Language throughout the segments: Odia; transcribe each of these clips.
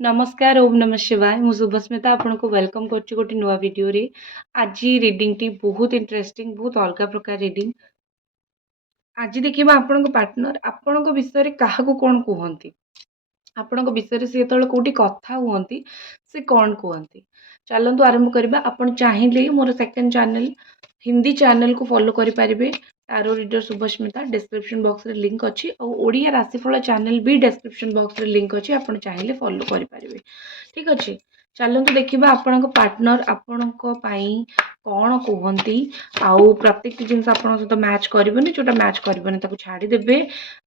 नमस्कार ओम नमः शिवाय मु शुभस्मिता आपको वेलकम करछि गोटे नुआ वीडियो रे। आज रीडिंग टी बहुत इंटरेस्टिंग बहुत अलग प्रकार रीडिंग। आज देखिबा आपनको पार्टनर आपनको विषय रे काहाको कोन कहंती, आपनको विषय रे से तळ कोठी कथा हुअंती से कोन कहंती। चलंतु आरंभ करबा। आपण चाहिले मोर सेकंड चैनल हिंदी चैनल को फॉलो करि परिबे। Tarot reader Subhasmita description box रे लिंक अछि और ओडिया राशिफल चैनल भी डिस्क्रिप्शन बॉक्स रे लिंक अछि, आपण चाहिले फॉलो करि परिबे। ठीक अच्छे। चलतु देखा आपण पार्टनर आपण कौन कहती आउ प्रत्येक जिनस आप सहित मैच करबनी जोटा मैच करबनी ताको छाड़ीदेवे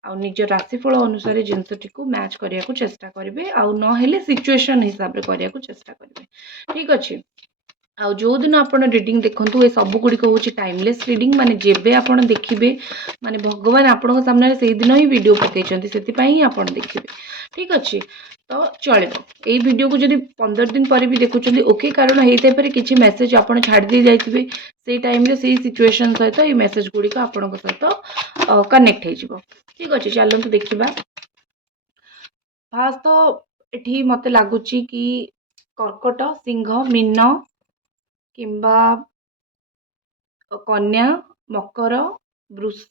आ निज राशिफल अनुसार जिनसटी को मैच करने को चेष्टा करेंगे आउ ना सिचुएशन हिसाब से करने को चेष्टा करेंगे। ठीक अच्छे। आउ जो दिन आप रिडिंग देखु ये सब गुड़िक हूँ टाइमलेस रिडिंग माने जेबे आप देखिए माने भगवान आपण सामने से दिन ही वीडियो पकई से आप देखिए। ठीक अच्छे। तो चलो ये वीडियो को जब 15 दिन पर भी देखुं ओके कारण होता है कि मेसेज आप छाड़ी जाइए से टाइम रे से सिचुएशन सहित ये मेसेज गुड़िक आपण सहित कनेक्ट हो। ठीक अच्छे। चलते देखा फास्ट तो ये मत लगुच कि कर्कट सिंह मीन किंबा कन्या मकर वृष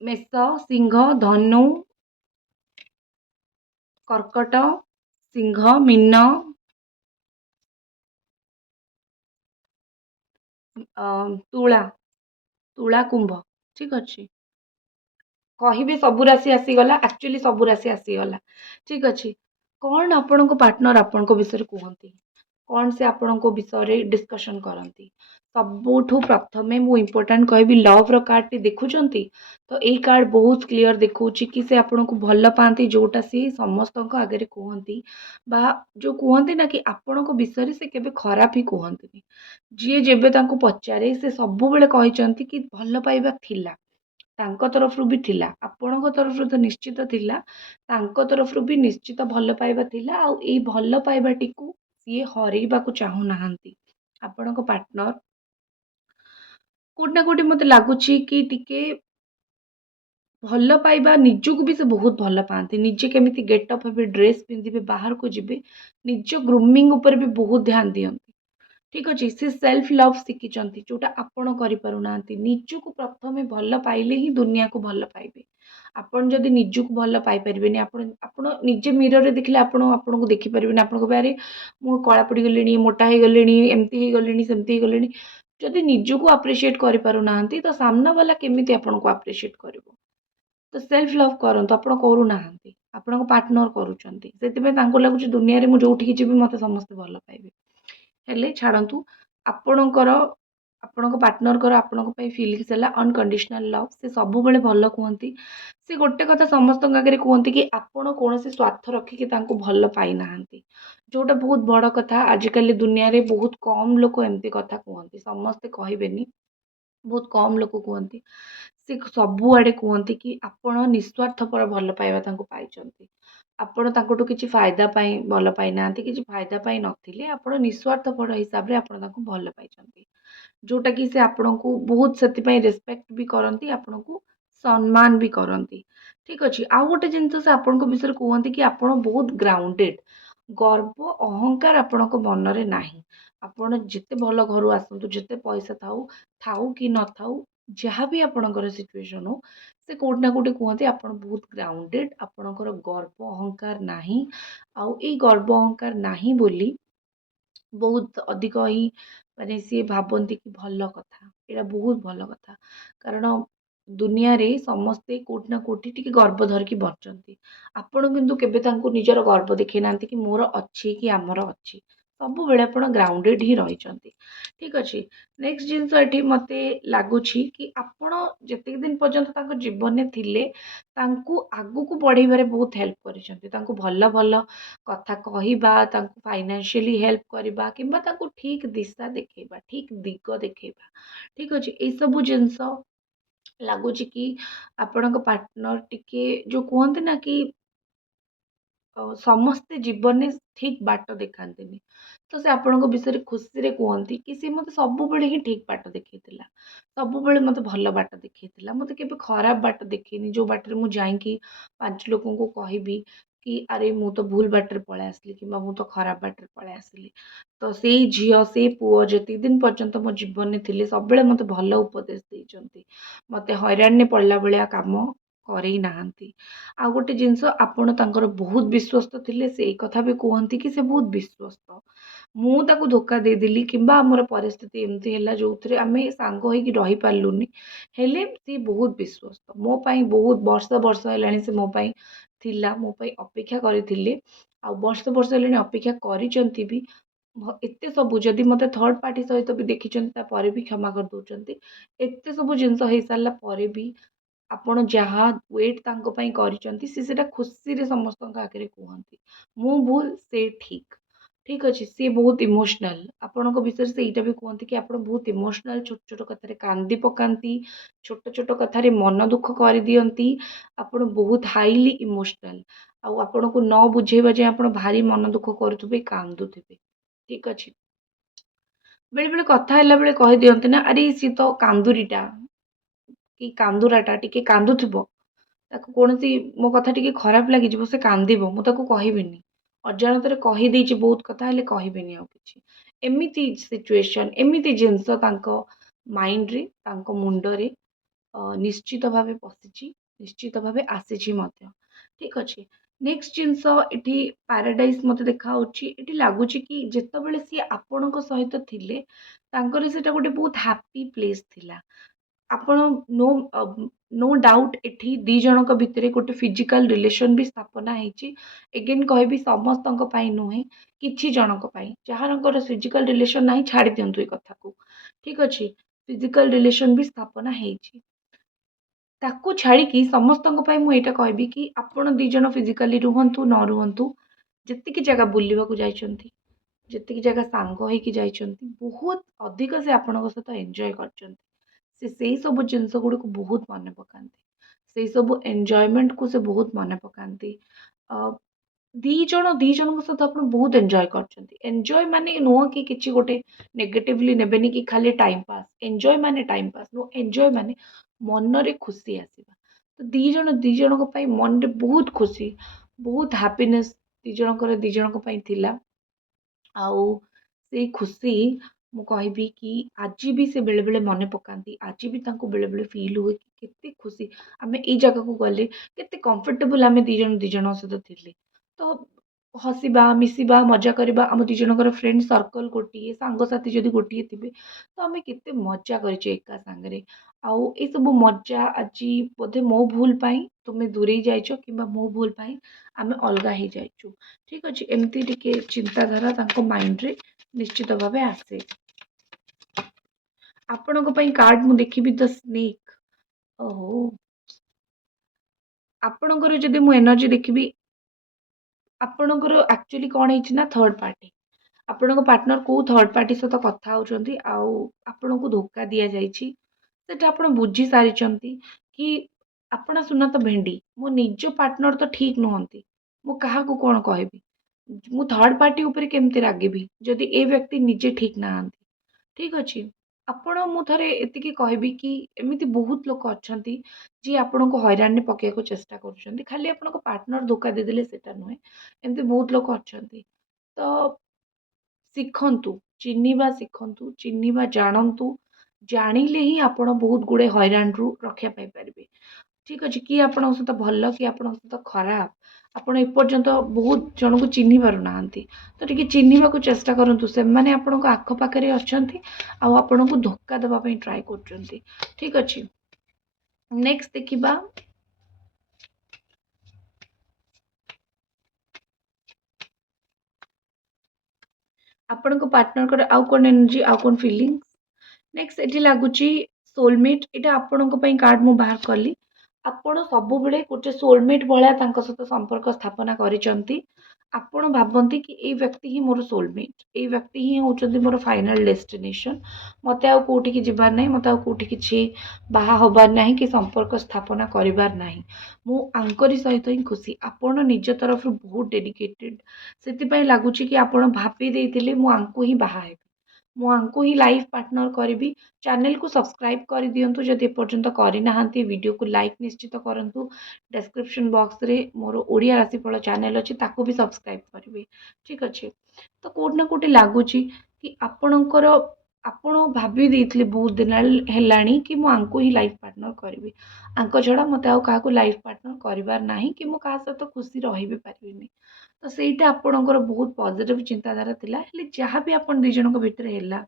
मेष सिंह धनु कर्कट सिंह मीन तुला तुला कुंभ। ठीक अच्छे। कहिबे सबु राशि आसीगला एक्चुअली सबु राशि आसीगला। ठीक अच्छे। कौन आपण पार्टनर आपण विषय कहते कौन से आपण विषय डिस्कशन करती सबुठु प्रथमे मु इम्पोर्टाट कहबी लव रो कार्ड टी देखुंत तो यही कार्ड बहुत क्लीयर देखा कि से आपन को भल पाती जोटा सी समस्त आगे कहती बा जो कहते ना कि आपण विषय से केबे खराब ही कहते जी जेबे पचारे से सब बेले कहते कि भल पाइबा थिला तांको तरफ भी थिला आपणको तरफ तो निश्चित थिला तांको तरफ भी निश्चित भल पाइबा थिला आ एई भल पाइबाटी को सी हरैबा को चाहू नाहंती। आपणको पार्टनर कोटना कोटी मते लागुची कि टिके भल पाइबा निजको भी से बहुत भल पाती निजे केमिति गेटअप हे ड्रेस पिंधिबे बाहर को जिबे निज ग्रूमिंग उपर भी बहुत ध्यान दियंती। ठीक अच्छे। से सेल्फ लव शिखिंट जोटा आपण करना निजक प्रथम भल पाइले ही दुनिया को भल पाइबे। आपन जदि निजक भल पाइपर आपण निजे मिरर देखले आपण को देखिपारे आप अरे मु कला पड़ गली मोटा हो गली एमती गली सेमती गली जदि निजक आप्रिशिएट करना तो सामना वाला केमी आपन को आप्रिशिएट कर तो सेल्फ लव करंतु आपण करूना आपण पार्टनर करुँच लगुच दुनिया रे मु जोठी जी मत समस्त भल पाइबे हेले छाड़ू आपणकर आपण पार्टनर आपण फिलिंग्स है अनकंडीशनल लव से सब बेले भल कहती से गोटे कथा समस्त आगे कहती कि आपण कौन स्वार्थ रखिकी भल पाई ना जोटा बहुत बड़ कथा आजिकल दुनिया रे बहुत कम लोग एमती कथा कहती समस्ते कहबेनी बहुत कम लोग कहती से सबुआड़े कहती कि आपण निस्वार्थपर भल पाइबा पाई आपण तांकोटू किछि फायदा पाई भल पाई नांती किछि फायदा पाई नथिले आपण निस्वार्थपर हिसाब रे आपण तांको भल पाइछंती जोटा कि से आपण को बहुत सेति रेस्पेक्ट भी करती आपण को सम्मान भी करती। ठीक अच्छे। आउ गोटे जिनस से आपण को विषय कहते कि आपण बहुत ग्राउंडेड गर्व अहंकार आपण को मन रे नाही आपण जिते भल घर आसतु जिते पैसा थाऊ थाऊ कि न थाऊ जहाँ भी आपणकर सिचुएशन हो से कोट ना कोटे कहते आपण बहुत ग्राउंडेड आपणकर गर्व अहंकार नाही आउ ए गर्व अहंकार नाही बोली बहुत अधिक ही माने सी भावती कि भल कथा यहाँ बहुत भल कथा कारण दुनिया रे समस्ते कोटि ना कोटि टिके गर्व धरिकी बचंती आपण किंतु केबे तांको निजर गर्व देखै नांती कि मोर अच्छी कि आमर अच्छी सब बेले आपण ग्राउंडेड ही रहिचंती। ठीक अच्छे। नेक्स्ट जिनस ये मते लगुच कि आपण जेते दिन पर्यंत तांको जीवन में थिले तांको आगु को बढ़ेबारे बहुत हेल्प करिसंती तांको भल भल कथा कहवा फाइनेंशियली हेल्प करवा किंबा तांको ठीक दिशा देखा ठीक दिग देखा। ठीक अच्छे। ये सब जिनस लगुच कि आपण पार्टनर टिके जो कहते ना कि ସମସ୍ତେ ଜୀବନରେ ଠିକ୍ ବାଟ ଦେଖାନ୍ତିନି। ତ ସେ ଆପଣଙ୍କ ବିଷୟରେ ଖୁସିରେ କୁହନ୍ତି କି ସିଏ ମୋତେ ସବୁବେଳେ ହିଁ ଠିକ୍ ବାଟ ଦେଖେଇଥିଲା। ସବୁବେଳେ ମୋତେ ଭଲ ବାଟ ଦେଖେଇଥିଲା। ମୋତେ କେବେ ଖରାପ ବାଟ ଦେଖେଇନି, ଯୋଉ ବାଟରେ ମୁଁ ଯାଇକି 5 ଲୋକଙ୍କୁ କହିବି କି ଆରେ ମୁଁ ତ ଭୁଲ ବାଟରେ ପଳେଇ ଆସିଲି କିମ୍ବା ମୁଁ ତ ଖରାପ ବାଟରେ ପଳେଇ ଆସିଲି। ତ ସେଇ ଝିଅ, ସେଇ ପୁଅ ଯେତିକି ଦିନ ପର୍ଯ୍ୟନ୍ତ ମୋ ଜୀବନରେ ଥିଲେ ସବୁବେଳେ ମୋତେ ଭଲ ଉପଦେଶ ଦେଇଛନ୍ତି। ମୋତେ ହଇରାଣରେ ପଡ଼ିଲା ଭଳିଆ କାମ କରେଇ ନାହାନ୍ତି। ଆଉ ଗୋଟେ ଜିନିଷ, ଆପଣ ତାଙ୍କର ବହୁତ ବିଶ୍ୱସ୍ତ ଥିଲେ, ସେଇ କଥା ବି କୁହନ୍ତି କି ସେ ବହୁତ ବିଶ୍ୱସ୍ତ। ମୁଁ ତାକୁ ଧୋକା ଦେଇଦେଲି କିମ୍ବା ଆମର ପରିସ୍ଥିତି ଏମିତି ହେଲା ଯୋଉଥିରେ ଆମେ ସାଙ୍ଗ ହେଇକି ରହିପାରିଲୁନି। ହେଲେ ସିଏ ବହୁତ ବିଶ୍ୱସ୍ତ। ମୋ ପାଇଁ ବହୁତ ବର୍ଷ ବର୍ଷ ହେଲାଣି ସେ ମୋ ପାଇଁ ଥିଲା, ମୋ ପାଇଁ ଅପେକ୍ଷା କରିଥିଲେ। ଆଉ ବର୍ଷ ବର୍ଷ ହେଲାଣି ଅପେକ୍ଷା କରିଛନ୍ତି ବି। ଏତେ ସବୁ ଯଦି ମୋତେ ଥର୍ଡ ପାର୍ଟି ସହିତ ବି ଦେଖିଛନ୍ତି ତାପରେ ବି କ୍ଷମା କରିଦଉଛନ୍ତି। ଏତେ ସବୁ ଜିନିଷ ହେଇସାରିଲା ପରେ ବି ଆପଣ ଯାହା ୱେଟ୍ ତାଙ୍କ ପାଇଁ କରିଛନ୍ତି ସେ ସେଇଟା ଖୁସିରେ ସମସ୍ତଙ୍କ ଆଗରେ କୁହନ୍ତି। ମୁଁ ଭୁଲ, ସେ ଠିକ୍। ଠିକ୍ ଅଛି, ସିଏ ବହୁତ ଇମୋସନାଲ୍। ଆପଣଙ୍କ ବିଷୟରେ ସେ ଏଇଟା ବି କୁହନ୍ତି କି ଆପଣ ବହୁତ ଇମୋସନାଲ୍, ଛୋଟ ଛୋଟ କଥାରେ କାନ୍ଦି ପକାନ୍ତି, ଛୋଟ ଛୋଟ କଥାରେ ମନ ଦୁଃଖ କରିଦିଅନ୍ତି। ଆପଣ ବହୁତ ହାଇଲି ଇମୋସନାଲ୍। ଆଉ ଆପଣଙ୍କୁ ନ ବୁଝେଇବା ଯାଏଁ ଆପଣ ଭାରି ମନ ଦୁଃଖ କରୁଥିବେ, କାନ୍ଦୁଥିବେ। ଠିକ୍ ଅଛି। ବେଳେବେଳେ କଥା ହେଲା ବେଳେ କହିଦିଅନ୍ତି ନା, ଆରେ ସିଏ ତ କାନ୍ଦୁରିଟା କି କାନ୍ଦୁରାଟା, ଟିକେ କାନ୍ଦୁଥିବ। ତାକୁ କୌଣସି ମୋ କଥା ଟିକେ ଖରାପ ଲାଗିଯିବ, ସେ କାନ୍ଦିବ, ମୁଁ ତାକୁ କହିବିନି। ଅଜାଣତରେ କହିଦେଇଛି ବହୁତ କଥା, ହେଲେ କହିବିନି ଆଉ କିଛି। ଏମିତି ସିଚୁଏସନ୍, ଏମିତି ଜିନିଷ ତାଙ୍କ ମାଇଣ୍ଡରେ, ତାଙ୍କ ମୁଣ୍ଡରେ ନିଶ୍ଚିତ ଭାବେ ପଶିଛି, ନିଶ୍ଚିତ ଭାବେ ଆସିଛି ମଧ୍ୟ। ଠିକ୍ ଅଛି। ନେକ୍ସଟ ଜିନିଷ, ଏଠି ପାରାଡାଇସ୍ ମୋତେ ଦେଖାଯାଉଛି। ଏଠି ଲାଗୁଛି କି ଯେତେବେଳେ ସିଏ ଆପଣଙ୍କ ସହିତ ଥିଲେ, ତାଙ୍କର ସେଇଟା ଗୋଟେ ବହୁତ ହାପି ପ୍ଲେସ୍ ଥିଲା। ଆପଣ ନୋ ନୋ ଡାଉଟ୍ ଏଠି ଦି ଜଣଙ୍କ ଭିତରେ ଗୋଟେ ଫିଜିକାଲ ରିଲେସନ ବି ସ୍ଥାପନା ହେଇଛି। ଏଗେନ୍ କହିବି, ସମସ୍ତଙ୍କ ପାଇଁ ନୁହେଁ, କିଛି ଜଣଙ୍କ ପାଇଁ। ଯାହାଙ୍କର ଫିଜିକାଲ ରିଲେସନ ନାହିଁ ଛାଡ଼ି ଦିଅନ୍ତୁ ଏ କଥାକୁ। ଠିକ୍ ଅଛି। ଫିଜିକାଲ ରିଲେସନ ବି ସ୍ଥାପନା ହେଇଛି। ତାକୁ ଛାଡ଼ିକି ସମସ୍ତଙ୍କ ପାଇଁ ମୁଁ ଏଇଟା କହିବି କି ଆପଣ ଦି ଜଣ ଫିଜିକାଲି ରୁହନ୍ତୁ ନ ରୁହନ୍ତୁ, ଯେତିକି ଜାଗା ବୁଲିବାକୁ ଯାଇଛନ୍ତି, ଯେତିକି ଜାଗା ସାଙ୍ଗ ହେଇକି ଯାଇଛନ୍ତି, ବହୁତ ଅଧିକ ସେ ଆପଣଙ୍କ ସହିତ ଏନ୍ଜୟ କରିଛନ୍ତି। ସେ ସେଇ ସବୁ ଜିନିଷ ଗୁଡ଼ିକୁ ବହୁତ ମନେ ପକାନ୍ତି। ସେଇ ସବୁ ଏନ୍ଜୟମେଣ୍ଟକୁ ସେ ବହୁତ ମନେ ପକାନ୍ତି। ଅ, ଦି ଜଣଙ୍କ ସହିତ ଆପଣ ବହୁତ ଏନ୍ଜୟ କରିଛନ୍ତି। ଏନ୍ଜୟ ମାନେ ନୁହଁ କି କିଛି ଗୋଟେ ନେଗେଟିଭଲି ନେବେନି କି ଖାଲି ଟାଇମ୍ ପାସ୍। ଏନ୍ଜୟ ମାନେ ଟାଇମ୍ ପାସ୍ ନୁହଁ, ଏନ୍ଜୟ ମାନେ ମନରେ ଖୁସି ଆସିବା। ତ ଦି ଜଣଙ୍କ ପାଇଁ ମନରେ ବହୁତ ଖୁସି, ବହୁତ ହାପିନେସ୍ ଦି ଜଣଙ୍କ ପାଇଁ ଥିଲା। ଆଉ ସେଇ ଖୁସି, ମୁଁ କହିବି କି ଆଜି ବି ସେ ବେଳେବେଳେ ମନେ ପକାନ୍ତି। ଆଜି ବି ତାଙ୍କୁ ବେଳେବେଳେ ଫିଲ୍ ହୁଏ କି କେତେ ଖୁସି ଆମେ ଏଇ ଜାଗାକୁ ଗଲେ, କେତେ କମ୍ଫର୍ଟେବଲ୍ ଆମେ ଦି ଜଣଙ୍କ ସହିତ ଥିଲେ। ତ ହସିବା, ମିଶିବା, ମଜା କରିବା, ଆମ ଦି ଜଣଙ୍କର ଫ୍ରେଣ୍ଡ ସର୍କଲ୍ ଗୋଟିଏ, ସାଙ୍ଗସାଥି ଯଦି ଗୋଟିଏ ଥିବେ, ତ ଆମେ କେତେ ମଜା କରିଛେ ଏକା ସାଙ୍ଗରେ। ଆଉ ଏସବୁ ମଜା ଆଜି ବୋଧେ ମୋ ଭୁଲ ପାଇଁ ତୁମେ ଦୂରେଇ ଯାଇଛ କିମ୍ବା ମୋ ଭୁଲ ପାଇଁ ଆମେ ଅଲଗା ହେଇଯାଇଛୁ। ଠିକ୍ ଅଛି। ଏମିତି ଟିକେ ଚିନ୍ତାଧାରା ତାଙ୍କ ମାଇଣ୍ଡରେ ନିଶ୍ଚିତ ଭାବେ ଆସେ। ଆପଣଙ୍କ ପାଇଁ କାର୍ଡ ମୁଁ ଦେଖିବି ଦ ସ୍ନେକ୍। ଓହୋ! ଆପଣଙ୍କର ଯଦି ମୁଁ ଏନର୍ଜି ଦେଖିବି, ଆପଣଙ୍କର ଆକ୍ଚୁଆଲି କଣ ହେଇଛି ନା ଥର୍ଡ ପାର୍ଟି। ଆପଣଙ୍କ ପାର୍ଟନର କୋଉ ଥର୍ଡ ପାର୍ଟି ସହିତ କଥା ହଉଛନ୍ତି ଆଉ ଆପଣଙ୍କୁ ଧୋକା ଦିଆଯାଇଛି। ସେଟା ଆପଣ ବୁଝି ସାରିଛନ୍ତି କି ଆପଣ ସୁନା ତ ଭେଣ୍ଡି। ମୋ ନିଜ ପାର୍ଟନର ତ ଠିକ୍ ନୁହନ୍ତି। ମୁଁ କାହାକୁ କଣ କହିବି? ମୁଁ ଥର୍ଡ ପାର୍ଟି ଉପରେ କେମିତି ରାଗିବି ଯଦି ଏ ବ୍ୟକ୍ତି ନିଜେ ଠିକ୍ ନାହାନ୍ତି। ଠିକ୍ ଅଛି। ଆପଣ, ମୁଁ ଥରେ ଏତିକି କହିବି କି ଏମିତି ବହୁତ ଲୋକ ଅଛନ୍ତି ଯିଏ ଆପଣଙ୍କୁ ହଇରାଣରେ ପକେଇବାକୁ ଚେଷ୍ଟା କରୁଛନ୍ତି। ଖାଲି ଆପଣଙ୍କ ପାର୍ଟନର ଧୋକା ଦେଇଦେଲେ ସେଟା ନୁହେଁ। ଏମିତି ବହୁତ ଲୋକ ଅଛନ୍ତି। ତ ଶିଖନ୍ତୁ, ଚିହ୍ନିବା ଶିଖନ୍ତୁ, ଚିହ୍ନିବା ଜାଣନ୍ତୁ। ଜାଣିଲେ ହିଁ ଆପଣ ବହୁତ ଗୁଡ଼େ ହଇରାଣରୁ ରକ୍ଷା ପାଇପାରିବେ। ଠିକ୍ ଅଛି। କିଏ ଆପଣଙ୍କ ସହିତ ଭଲ, କିଏ ଆପଣଙ୍କ ସହିତ ଖରାପ, ଆପଣ ଏପର୍ଯ୍ୟନ୍ତ ବହୁତ ଜଣଙ୍କୁ ଚିହ୍ନି ପାରୁନାହାନ୍ତି। ତ ଟିକେ ଚିହ୍ନିବାକୁ ଚେଷ୍ଟା କରନ୍ତୁ। ସେମାନେ ଆପଣଙ୍କ ଆଖପାଖରେ ଅଛନ୍ତି ଆଉ ଆପଣଙ୍କୁ ଧୋକା ଦେବା ପାଇଁ ଟ୍ରାଏ କରୁଛନ୍ତି। ଠିକ୍ ଅଛି। ନେକ୍ସଟ ଦେଖିବା, ଆପଣଙ୍କ ପାର୍ଟନରଙ୍କର ଆଉ କ'ଣ ଏନର୍ଜି, ଆଉ କ'ଣ ଫିଲିଙ୍ଗସ୍। ନେକ୍ସଟ ଏଠି ଲାଗୁଛି ସୋଲମେଟ୍। ଏଇଟା ଆପଣଙ୍କ ପାଇଁ କାର୍ଡ ମୁଁ ବାହାର କଲି। ଆପଣ ସବୁବେଳେ ଗୋଟେ ସୋଲମେଟ୍ ଭଳିଆ ତାଙ୍କ ସହିତ ସମ୍ପର୍କ ସ୍ଥାପନା କରିଛନ୍ତି। ଆପଣ ଭାବନ୍ତି କି ଏଇ ବ୍ୟକ୍ତି ହିଁ ମୋର ସୋଲମେଟ୍, ଏଇ ବ୍ୟକ୍ତି ହିଁ ହେଉଛନ୍ତି ମୋର ଫାଇନାଲ୍ ଡେଷ୍ଟିନେସନ୍। ମୋତେ ଆଉ କୋଉଠିକି ଯିବାର ନାହିଁ, ମୋତେ ଆଉ କୋଉଠି କିଛି ବାହା ହବାର ନାହିଁ କି ସମ୍ପର୍କ ସ୍ଥାପନା କରିବାର ନାହିଁ। ମୁଁ ଆଙ୍କରି ସହିତ ହିଁ ଖୁସି। ଆପଣ ନିଜ ତରଫରୁ ବହୁତ ଡେଡିକେଟେଡ୍। ସେଥିପାଇଁ ଲାଗୁଛି କି ଆପଣ ଭାବି ଦେଇଥିଲେ ମୁଁ ଆଙ୍କୁ ହିଁ ବାହା ହେବି। ମୁଁ ଆଙ୍କୁ ହିଁ ଲାଇଫ୍ ପାର୍ଟନର କରିବି। ଚ୍ୟାନେଲକୁ ସବସ୍କ୍ରାଇବ୍ କରିଦିଅନ୍ତୁ ଯଦି ଏପର୍ଯ୍ୟନ୍ତ କରିନାହାନ୍ତି। ଭିଡ଼ିଓକୁ ଲାଇକ୍ ନିଶ୍ଚିତ କରନ୍ତୁ। ଡେସ୍କ୍ରିପ୍ସନ୍ ବକ୍ସରେ ମୋର ଓଡ଼ିଆ ରାଶିଫଳ ଚ୍ୟାନେଲ୍ ଅଛି, ତାକୁ ବି ସବସ୍କ୍ରାଇବ୍ କରିବେ। ଠିକ୍ ଅଛି। ତ କୋଉଠି ନା କୋଉଠି ଲାଗୁଛି କି ଆପଣ ଭାବି ଦେଇଥିଲେ ବହୁତ ଦିନ ହେଲାଣି କି ମୁଁ ଆଙ୍କୁ ହିଁ ଲାଇଫ୍ ପାର୍ଟନର କରିବି। ଆଙ୍କ ଛଡ଼ା ମୋତେ ଆଉ କାହାକୁ ଲାଇଫ୍ ପାର୍ଟନର କରିବାର ନାହିଁ କି ମୁଁ କାହା ସହିତ ଖୁସି ରହି ବି ପାରିବିନି। ତ ସେଇଟା ଆପଣଙ୍କର ବହୁତ ପଜିଟିଭ୍ ଚିନ୍ତାଧାରା ଥିଲା। ହେଲେ ଯାହା ବି ଆପଣ ଦୁଇ ଜଣଙ୍କ ଭିତରେ ହେଲା,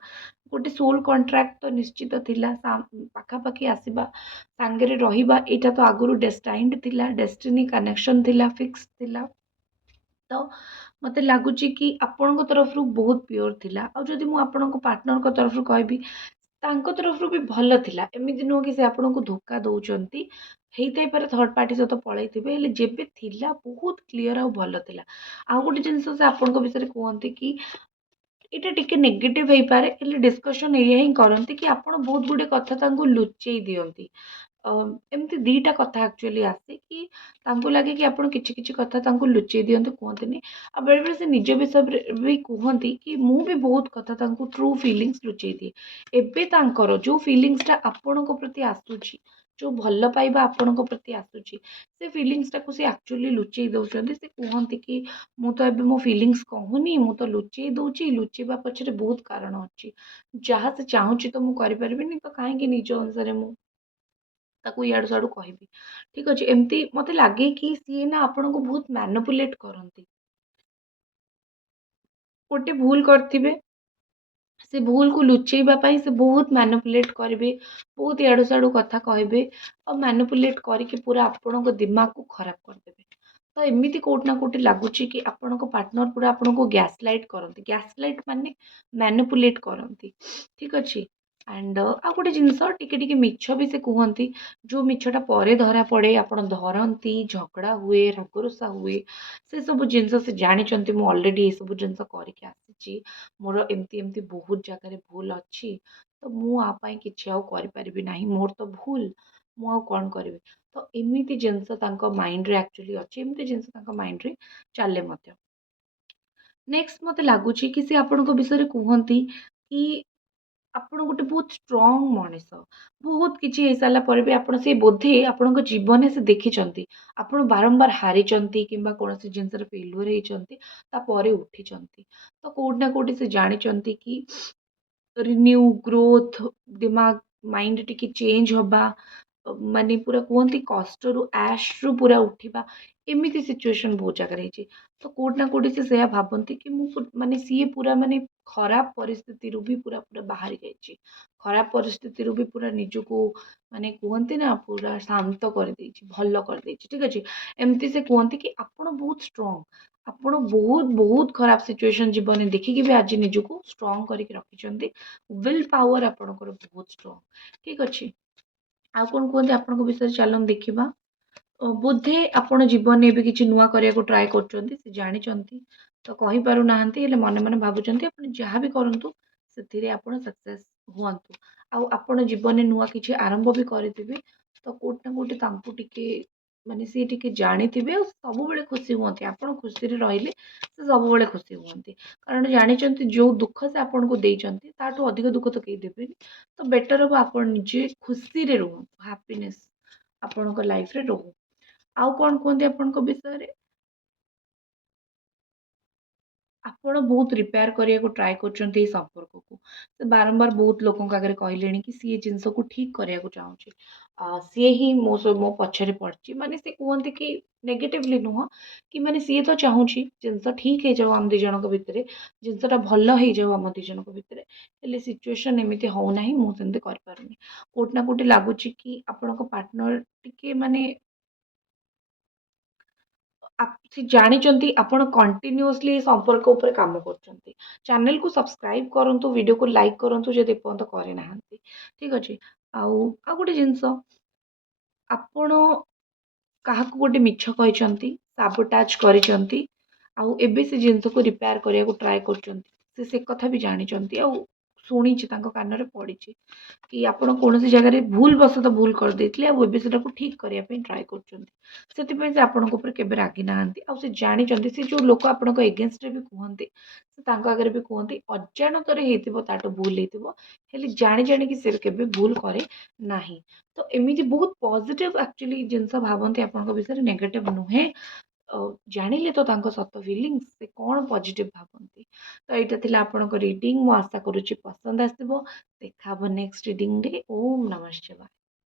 ଗୋଟେ ସୋଲ୍ କଣ୍ଟ୍ରାକ୍ଟ ତ ନିଶ୍ଚିତ ଥିଲା। ପାଖାପାଖି ଆସିବା, ସାଙ୍ଗରେ ରହିବା, ଏଇଟା ତ ଆଗରୁ ଡେଷ୍ଟାଇନ୍ଡ ଥିଲା, ଡେଷ୍ଟିନି କନେକ୍ସନ୍ ଥିଲା, ଫିକ୍ସ ଥିଲା। ତ ମୋତେ ଲାଗୁଛି କି ଆପଣଙ୍କ ତରଫରୁ ବହୁତ ପିଓର ଥିଲା। ଆଉ ଯଦି ମୁଁ ଆପଣଙ୍କ ପାର୍ଟନରଙ୍କ ତରଫରୁ କହିବି, ତାଙ୍କ ତରଫରୁ ବି ଭଲ ଥିଲା। ଏମିତି ନୁହଁ କି ସେ ଆପଣଙ୍କୁ ଧୋକା ଦଉଛନ୍ତି। ହେଇଥାଇପାରେ ଥର୍ଡ ପାର୍ଟି ସହିତ ପଳେଇଥିବେ, ହେଲେ ଯେବେ ଥିଲା ବହୁତ କ୍ଲିଅର ଆଉ ଭଲ ଥିଲା। ଆଉ ଗୋଟେ ଜିନିଷ ସେ ଆପଣଙ୍କ ବିଷୟରେ କୁହନ୍ତି କି ଏଇଟା ଟିକେ ନେଗେଟିଭ୍ ହେଇପାରେ, ହେଲେ ଡିସ୍କସନ୍ ଏଇଆ ହିଁ କରନ୍ତି କି ଆପଣ ବହୁତ ଗୁଡ଼ିଏ କଥା ତାଙ୍କୁ ଲୁଚେଇ ଦିଅନ୍ତି। ଅ, ଏମିତି ଦିଟା କଥା ଆକ୍ଚୁଆଲି ଆସେ କି ତାଙ୍କୁ ଲାଗେ କି ଆପଣ କିଛି କିଛି କଥା ତାଙ୍କୁ ଲୁଚେଇ ଦିଅନ୍ତି, କୁହନ୍ତିନି। ଆଉ ବେଳେବେଳେ ସେ ନିଜ ବିଷୟରେ ବି କୁହନ୍ତି କି ମୁଁ ବି ବହୁତ କଥା ତାଙ୍କୁ ଟ୍ରୁ ଫିଲିଙ୍ଗସ୍ ଲୁଚେଇ ଦିଏ। ଏବେ ତାଙ୍କର ଯୋଉ ଫିଲିଙ୍ଗସଟା ଆପଣଙ୍କ ପ୍ରତି ଆସୁଛି, ଯୋଉ ଭଲ ପାଇବା ଆପଣଙ୍କ ପ୍ରତି ଆସୁଛି, ସେ ଫିଲିଙ୍ଗସଟାକୁ ସେ ଆକ୍ଚୁଆଲି ଲୁଚେଇ ଦେଉଛନ୍ତି। ସେ କୁହନ୍ତି କି ମୁଁ ତ ଏବେ ମୋ ଫିଲିଙ୍ଗସ୍ କହୁନି, ମୁଁ ତ ଲୁଚେଇ ଦେଉଛି। ଲୁଚେଇବା ପଛରେ ବହୁତ କାରଣ ଅଛି। ଯାହା ସେ ଚାହୁଁଛି ତ ମୁଁ କରିପାରିବିନି, ତ କାହିଁକି ନିଜ ଅନୁସାରେ ମୁଁ ତାକୁ ଇଆଡ଼ୁ ସିଆଡ଼ୁ କହିବି। ଠିକ୍ ଅଛି। ଏମିତି ମୋତେ ଲାଗେ କି ସିଏ ନା ଆପଣଙ୍କୁ ବହୁତ ମ୍ୟାନିପୁଲେଟ୍ କରନ୍ତି। ଗୋଟେ ଭୁଲ କରିଥିବେ, ସେ ଭୁଲକୁ ଲୁଚେଇବା ପାଇଁ ସେ ବହୁତ ମ୍ୟାନିପୁଲେଟ୍ କରିବେ, ବହୁତ ଇଆଡ଼ୁ ସିଆଡ଼ୁ କଥା କହିବେ ଆଉ ମ୍ୟାନିପୁଲେଟ୍ କରିକି ପୁରା ଆପଣଙ୍କ ଦିମାଗକୁ ଖରାପ କରିଦେବେ। ତ ଏମିତି କୋଉଠି ନା କୋଉଠି ଲାଗୁଛି କି ଆପଣଙ୍କ ପାର୍ଟନର ପୁରା ଆପଣଙ୍କୁ ଗ୍ୟାସ୍ ଲାଇଟ୍ କରନ୍ତି। ଗ୍ୟାସ୍ ଲାଇଟ୍ ମାନେ ମ୍ୟାନିପୁଲେଟ୍ କରନ୍ତି। ଠିକ୍ ଅଛି। ଆଣ୍ଡ ଆଉ ଗୋଟେ ଜିନିଷ ଟିକେ ଟିକେ ମିଛ ବି ସେ କୁହନ୍ତି। ଯୋଉ ମିଛଟା ପରେ ଧରା ପଡ଼େ, ଆପଣ ଧରନ୍ତି, ଝଗଡ଼ା ହୁଏ, ରାଗରୁଷା ହୁଏ। ସେ ସବୁ ଜିନିଷ ସେ ଜାଣିଛନ୍ତି ମୁଁ ଅଲରେଡ଼ି ଏସବୁ ଜିନିଷ କରିକି ଆସିଛି। ମୋର ଏମିତି ଏମିତି ବହୁତ ଜାଗାରେ ଭୁଲ ଅଛି। ତ ମୁଁ ଆ ପାଇଁ କିଛି ଆଉ କରିପାରିବି ନାହିଁ। ମୋର ତ ଭୁଲ, ମୁଁ ଆଉ କ'ଣ କରିବି? ତ ଏମିତି ଜିନିଷ ତାଙ୍କ ମାଇଣ୍ଡରେ ଆକ୍ଚୁଆଲି ଅଛି। ଏମିତି ଜିନିଷ ତାଙ୍କ ମାଇଣ୍ଡରେ ଚାଲେ ମଧ୍ୟ। ନେକ୍ସଟ ମୋତେ ଲାଗୁଛି କି ସେ ଆପଣଙ୍କ ବିଷୟରେ କୁହନ୍ତି କି ଆପଣ ଗୋଟେ ବହୁତ ଷ୍ଟ୍ରଙ୍ଗ ମଣିଷ। ବହୁତ କିଛି ହେଇସାରିଲା ପରେ ବି ଆପଣ ସେ ବୋଧେ ଆପଣଙ୍କ ଜୀବନରେ ସେ ଦେଖିଛନ୍ତି। ଆପଣ ବାରମ୍ବାର ହାରିଛନ୍ତି କିମ୍ବା କୌଣସି ଜିନିଷରେ ଫେଲ୍ୟୁଅର ହେଇଛନ୍ତି, ତାପରେ ଉଠିଛନ୍ତି। ତ କୋଉଠି ନା କୋଉଠି ସେ ଜାଣିଛନ୍ତି କି ରିନ୍ୟୁ, ଗ୍ରୋଥ୍, ଦିମାଗ, ମାଇଣ୍ଡ ଟିକେ ଚେଞ୍ଜ ହବା, ମାନେ ପୁରା କୁହନ୍ତି କଷ୍ଟରୁ ଆଶ୍‌ରୁ ପୁରା ଉଠିବା, ଏମିତି ସିଚୁଏସନ୍ ବହୁତ ଜାଗାରେ ହେଇଛି। ତ କୋଉଠି ନା କୋଉଠି ସେ ସେଇଆ ଭାବନ୍ତି କି ମୁଁ ମାନେ ସିଏ ପୁରା ମାନେ ଖରାପ ପରିସ୍ଥିତିରୁ ବି ପୁରା ବାହାରି ଯାଇଛି। ଖରାପ ପରିସ୍ଥିତିରୁ ବି ପୁରା ନିଜକୁ ମାନେ କୁହନ୍ତି ନା ପୁରା ଶାନ୍ତ କରିଦେଇଛି, ଭଲ କରିଦେଇଛି। ଠିକ୍ ଅଛି। ଏମିତି ସେ କୁହନ୍ତି କି ଆପଣ ବହୁତ ଷ୍ଟ୍ରଙ୍ଗ। ଆପଣ ବହୁତ ଖରାପ ସିଚୁଏସନ୍ ଜୀବନରେ ଦେଖିକି ବି ଆଜି ନିଜକୁ ଷ୍ଟ୍ରଙ୍ଗ କରିକି ରଖିଛନ୍ତି। ୱିଲ୍ ପାୱାର ଆପଣଙ୍କର ବହୁତ ଷ୍ଟ୍ରଙ୍ଗ। ଠିକ୍ ଅଛି। ଆଉ କ'ଣ କୁହନ୍ତି ଆପଣଙ୍କ ବିଷୟରେ ଚାଲନ୍ତୁ ଦେଖିବା। ବୋଧେ ଆପଣ ଜୀବନରେ ଏବେ କିଛି ନୂଆ କରିବାକୁ ଟ୍ରାଏ କରୁଛନ୍ତି। ସେ ଜାଣିଛନ୍ତି ତ କହିପାରୁନାହାନ୍ତି, ହେଲେ ମନେ ମନେ ଭାବୁଛନ୍ତି ଆପଣ ଯାହା ବି କରନ୍ତୁ ସେଥିରେ ଆପଣ ସକ୍ସେସ୍ ହୁଅନ୍ତୁ। ଆଉ ଆପଣ ଜୀବନରେ ନୂଆ କିଛି ଆରମ୍ଭ ବି କରିଥିବେ, ତ କୋଉଠି ନା କୋଉଠି ତାଙ୍କୁ ଟିକେ ମାନେ ସିଏ ଟିକେ ଜାଣିଥିବେ ଆଉ ସବୁବେଳେ ଖୁସି ହୁଅନ୍ତି। ଆପଣ ଖୁସିରେ ରହିଲେ ସେ ସବୁବେଳେ ଖୁସି ହୁଅନ୍ତି। କାରଣ ଜାଣିଛନ୍ତି ଯୋଉ ଦୁଃଖ ସେ ଆପଣଙ୍କୁ ଦେଇଛନ୍ତି ତାଠୁ ଅଧିକ ଦୁଃଖ ତ କେହି ଦେବେନି। ତ ବେଟର ହବ ଆପଣ ନିଜେ ଖୁସିରେ ରୁହନ୍ତୁ। ହାପିନେସ୍ ଆପଣଙ୍କ ଲାଇଫରେ ରହୁ। ଆଉ କ'ଣ କୁହନ୍ତି ଆପଣଙ୍କ ବିଷୟରେ? ଆପଣ ବହୁତ ରିପେୟାର କରିବାକୁ ଟ୍ରାଏ କରୁଛନ୍ତି ଏଇ ସମ୍ପର୍କକୁ। ସେ ବାରମ୍ବାର ବହୁତ ଲୋକଙ୍କ ଆଗରେ କହିଲେଣି କି ସିଏ ଜିନିଷକୁ ଠିକ୍ କରିବାକୁ ଚାହୁଁଛି। ସିଏ ହିଁ ମୋ ପଛରେ ପଡ଼ିଛି। ମାନେ ସେ କୁହନ୍ତି କି ନେଗେଟିଭଲି ନୁହଁ, କି ମାନେ ସିଏ ତ ଚାହୁଁଛି ଜିନିଷ ଠିକ୍ ହେଇଯାଉ ଆମ ଦୁଇ ଜଣଙ୍କ ଭିତରେ, ଜିନିଷଟା ଭଲ ହେଇଯାଉ ଆମ ଦୁଇ ଜଣଙ୍କ ଭିତରେ। ହେଲେ ସିଚୁଏସନ୍ ଏମିତି ହଉନାହିଁ, ମୁଁ ସେମିତି କରିପାରୁନି। କୋଉଠି ନା କୋଉଠି ଲାଗୁଛି କି ଆପଣଙ୍କ ପାର୍ଟନର ଟିକେ ମାନେ ସେ ଜାଣିଛନ୍ତି ଆପଣ କଣ୍ଟିନ୍ୟୁଅସଲି ଏ ସମ୍ପର୍କ ଉପରେ କାମ କରୁଛନ୍ତି। ଚ୍ୟାନେଲକୁ ସବସ୍କ୍ରାଇବ୍ କରନ୍ତୁ, ଭିଡ଼ିଓକୁ ଲାଇକ୍ କରନ୍ତୁ ଯଦି ଏପର୍ଯ୍ୟନ୍ତ କରିନାହାନ୍ତି। ଠିକ୍ ଅଛି। ଆଉ ଗୋଟେ ଜିନିଷ ଆପଣ କାହାକୁ ଗୋଟେ ମିଛ କହିଛନ୍ତି, ସାବୋଟାଜ କରିଛନ୍ତି, ଆଉ ଏବେ ସେ ଜିନିଷକୁ ରିପେୟାର କରିବାକୁ ଟ୍ରାଏ କରୁଛନ୍ତି। ସେ କଥା ବି ଜାଣିଛନ୍ତି ଆଉ ଶୁଣିଛି, ତାଙ୍କ କାନରେ ପଡ଼ିଛି କି ଆପଣ କୌଣସି ଜାଗାରେ ଭୁଲବଶତଃ ଭୁଲ କରିଦେଇଥିଲେ ଆଉ ଏବେ ସେଟାକୁ ଠିକ୍ କରିବା ପାଇଁ ଟ୍ରାଏ କରୁଛନ୍ତି। ସେଥିପାଇଁ ସେ ଆପଣଙ୍କ ଉପରେ କେବେ ରାଗି ନାହାନ୍ତି ଆଉ ସେ ଜାଣିଛନ୍ତି, ସେ ଯେଉଁ ଲୋକ ଆପଣଙ୍କ ଏଗେନଷ୍ଟରେ ବି କୁହନ୍ତି, ସେ ତାଙ୍କ ଆଗରେ ବି କୁହନ୍ତି ଅଜାଣତରେ ହେଇଥିବ, ତାଠୁ ଭୁଲ ହେଇଥିବ, ହେଲେ ଜାଣି ଜାଣିକି ସେ କେବେ ଭୁଲ କରେ ନାହିଁ। ତ ଏମିତି ବହୁତ ପଜିଟିଭ ଆକ୍ଚୁଆଲି ଜିନିଷ ଭାବନ୍ତି ଆପଣଙ୍କ ବିଷୟରେ, ନେଗେଟିଭ ନୁହେଁ। ଜାଣିଲେ ତ ତାଙ୍କ ସତ ଫିଲିଙ୍ଗସ୍, ସେ କ'ଣ ପଜିଟିଭ ଭାବନ୍ତି। ତ ଏଇଟା ଥିଲା ଆପଣଙ୍କ ରିଡ଼ିଂ। ମୁଁ ଆଶା କରୁଛି ପସନ୍ଦ ଆସିବ। ଦେଖା ହବ ନେକ୍ସଟ ରିଡ଼ିଂରେ। ଓମ୍ ନମଃ ଶିବାୟ।